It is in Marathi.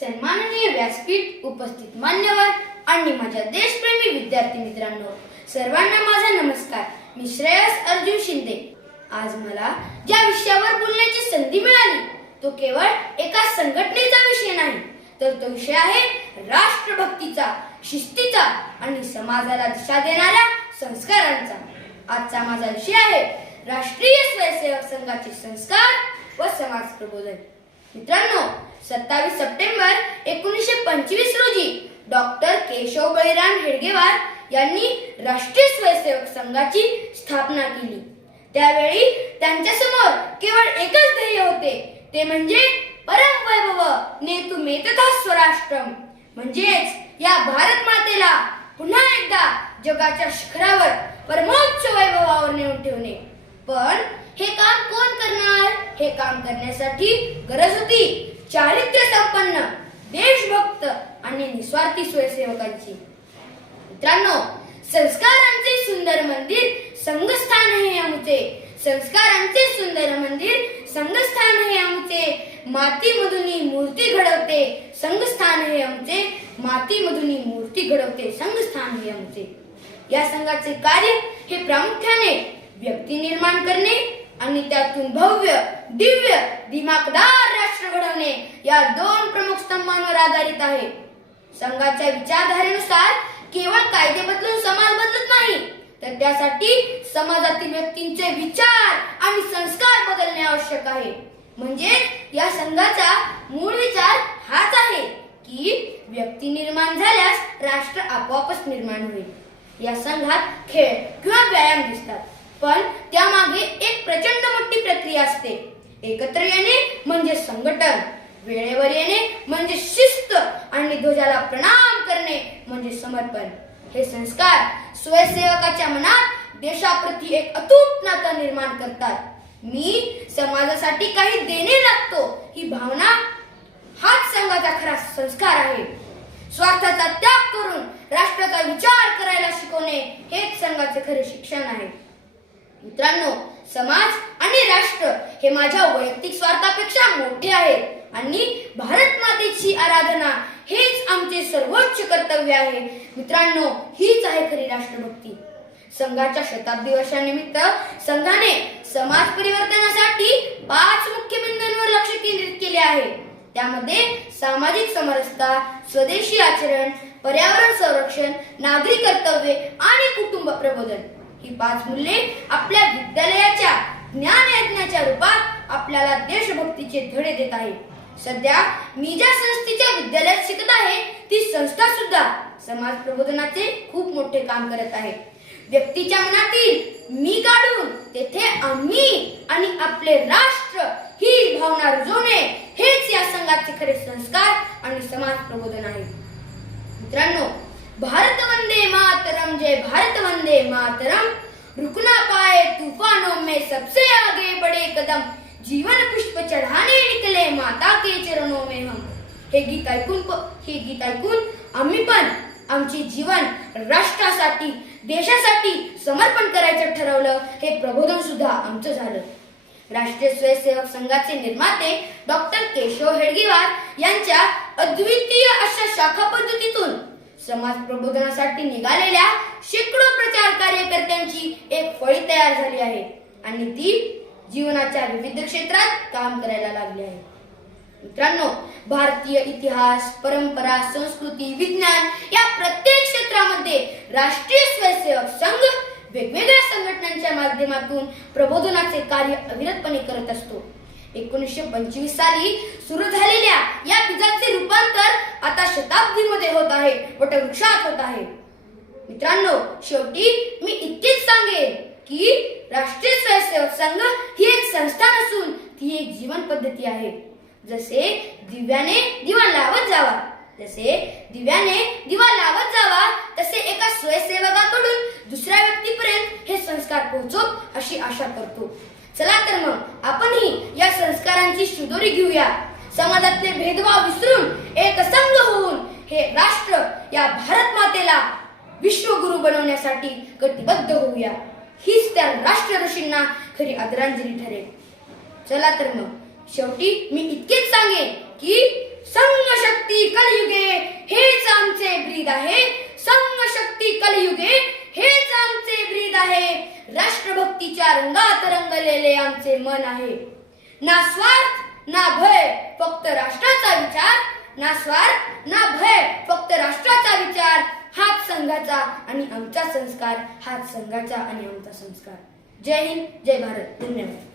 सन्माननीय व्यासपीठ उपस्थित मान्यवर आणि माझ्या देशप्रेमी विद्यार्थी मित्रांनो, सर्वांना माझा नमस्कार. मी श्रेयस अर्जुन शिंदे. आज मला ज्या विषयावर बोलण्याची संधी मिळाली तो केवळ एका संघटनेचा विषय नाही, तर तो विषय आहे राष्ट्रभक्तीचा, शिस्तीचा आणि समाजाला दिशा देणाऱ्या संस्कारांचा. आजचा माझा विषय आहे राष्ट्रीय स्वयंसेवक संघाचे संस्कार व समाज प्रबोधन. मित्रांनो, 27 सप्टेंबर 1925 रोजी डॉक्टर केशव बळीराम हेडगेवार यांनी राष्ट्रीय स्वयंसेवक संघाची स्थापना केली. त्यावेळी त्यांच्या समोर केवळ एकच ध्येय होते, ते म्हणजे परम वैभव नेतुमेतथा स्वराष्ट्रम, म्हणजेच या भारत मातेला पुन्हा एकदा जगाच्या शिखरावर परमोच्च वैभवावर नेऊन ठेवणे. पण हे काम कोण करणार? हे काम करण्यासाठी गरज होती चारित्र्य संपन्न, देशभक्त आणि निस्वार्थी स्वयंसेवकांची. मित्रांनो, संस्कारांचे सुंदर मंदिर संघस्थान हे आमचे, संस्कारांचे सुंदर मंदिर संघस्थान हे आमचे, मातीमधून मूर्ती घडवते संघस्थान हे आमचे, मातीमधून मूर्ती घडवते संघस्थान हे आमचे. या संघाचे कार्य हे प्रामुख्याने व्यक्ती निर्माण करणे आणि त्यातून भव्य, दिव्य, दिमाखदार राष्ट्र घडवणे या दोन प्रमुख स्तंभांवर आधारित आहे. संघाच्या विचारधारेनुसार केवळ कायदे बदलून समाज बदलत नाही, तर त्यासाठी समाजातील व्यक्तींचे विचार आणि संस्कार बदलणे आवश्यक आहे. म्हणजे या संघाचा मूळ विचार हाच आहे की व्यक्ती निर्माण झाल्यास राष्ट्र आपोआपच निर्माण होईल. या संघात खेळ किंवा व्यायाम दिसतात, पण त्यामागे एक प्रचंड मोठी प्रक्रिया असते. एकत्र येणे म्हणजे संघटन, वेळेवर येणे म्हणजे शिस्त आणि ध्वजाला प्रणाम करणे म्हणजे समर्पण. हे संस्कार स्वयंसेवकाच्या मनात देशाप्रती एक अतूट नातं निर्माण करतात. मी समाजासाठी काही देणे लागतो ही भावना हाच संघाचा खरा संस्कार आहे. स्वार्थाचा त्याग करून राष्ट्राचा विचार करायला शिकवणे हेच संघाचे खरे शिक्षण आहे. मित्रांनो, समाज आणि राष्ट्र हे माझ्या वैयक्तिक स्वार्थापेक्षा मोठे आहे आणि भारत मातेची आराधना हेच आमचे सर्वोच्च कर्तव्य आहे. मित्रांनो, हीच आहे खरी राष्ट्रभक्ती. संघाच्या शताब्दी वर्षानिमित्त संघाने समाज परिवर्तनासाठी 5 मुख्य बिंदूंवर लक्ष केंद्रित केले आहे. त्यामध्ये सामाजिक समरसता, स्वदेशी आचरण, पर्यावरण संरक्षण, नागरी कर्तव्ये आणि कुटुंब प्रबोधन ही 5 मूल्ये आपल्या विद्यालयाच्या ज्ञान यज्ञाच्या रूपात आपल्याला देशभक्तीचे धडे देत आहे. सध्या मी ज्या संस्थेच्या विद्यालयात शिकत आहे ती संस्था सुद्धा समाज प्रबोधनाचे खूप मोठे काम करत आहे. व्यक्तीच्या मनातील मी काढून तेथे आम्ही आणि आपले राष्ट्र ही भावना रुजवणे हेच या संघाचे खरे संस्कार आणि समाज प्रबोधन आहे. मित्रांनो, भारत वंदे मातरम, जय भारत वंदे मातरम, रुकना पाए तूफानों में सबसे आगे बढ़े कदम, जीवन पुष्प चढ़ाने निकले माता के चरणों में हम. हे गीत ऐकून आम्ही पण आमचे जीवन राष्ट्रासाठी, देशासाठी समर्पण करायचं ठरवलं. हे प्रबोधन सुद्धा आमचं झालं. राष्ट्रीय स्वयंसेवक संघाचे निर्माते डॉक्टर केशव हेडगेवार यांच्या अद्वितीय अशा शाखा पद्धतीतून समाज प्रबोधनासाठी निघालेल्या शेकडो प्रचार कार्यकर्त्यांची एक फळी तयार झाली आहे आणि ती जीवनाच्या विविध क्षेत्रात काम करायला लागली आहे. मित्रांनो, भारतीय इतिहास, परंपरा, संस्कृती, विज्ञान या प्रत्येक क्षेत्रामध्ये राष्ट्रीय स्वयंसेवक संघ वेगवेगळ्या संघटनांच्या माध्यमातून प्रबोधनाचे कार्य अविरतपणे करत असतो. 1925 साली सुरू झालेल्या या बीजाचे रूपांतर आता शताब्दीमध्ये होत आहे, वटवृक्षात होत आहे. मित्रांनो, शेवटी मी इतकेच सांगेन की राष्ट्रीय स्वयंसेवक संघ ही एक संस्था नसून ती एक जीवन पद्धती आहे. जसे दिव्याने दिवा लावत जावा, तसे एका स्वयंसेवकाकडून दुसऱ्या व्यक्तीपर्यंत हे संस्कार पोहोचो अशी आशा करतो. चला तर मग आपणही या संस्कारांची शिदोरी घेऊया. समाजातले भेदभाव विसरून एक संघ होऊन हे राष्ट्र, या भारत मातेला विश्वगुरु बनवण्यासाठी कटिबद्ध होऊया. हीच त्या राष्ट्र ऋषींना खरी आदरांजली ठरेल. चला तर मग शेवटी मी इतकेच सांगेन की संघ शक्ती संस्कृतीच्या रंगात रंगलेले आमचे मन आहे. ना स्वार्थ ना भय, फक्त राष्ट्राचा विचार. ना स्वार्थ ना भय, फक्त राष्ट्राचा विचार. हाच संघाचा आणि आमचा संस्कार. हाच संघाचा आणि आमचा संस्कार. जय हिंद, जय भारत. धन्यवाद.